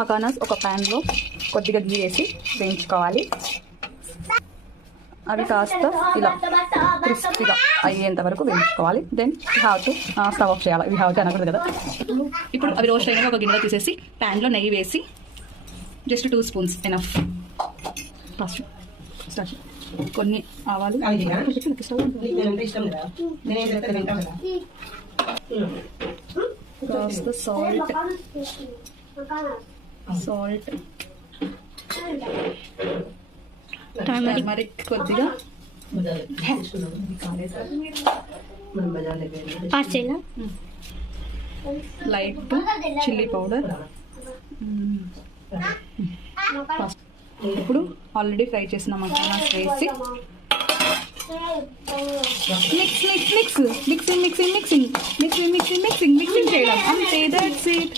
మకానాస్ ఒక ప్యాన్లో కొద్దిగా గీ వేసి వేయించుకోవాలి. అవి కాస్త ఇలా క్రిస్పీగా అయ్యేంత వరకు వేయించుకోవాలి. Then have to stove off చేయాలి. ఇవి హ్యావ్ టు అనకూడదు కదా. ఇప్పుడు అవి రోస్ట్ అయినా ఒక గిన్నెలో తీసేసి ప్యాన్లో నెయ్యి వేసి జస్ట్ 2 స్పూన్స్ ఎనఫ్. ఫస్ట్ కొన్ని ఆవాలు, కాస్త సాల్ట్ టర్మరిక్ కొద్దిగా, లైట్ చిల్లీ పౌడర్. ఇప్పుడు ఆల్రెడీ ఫ్రై చేసిన మసాలాస్ వేసి మిక్సింగ్ చేయడం అంతే. That's it.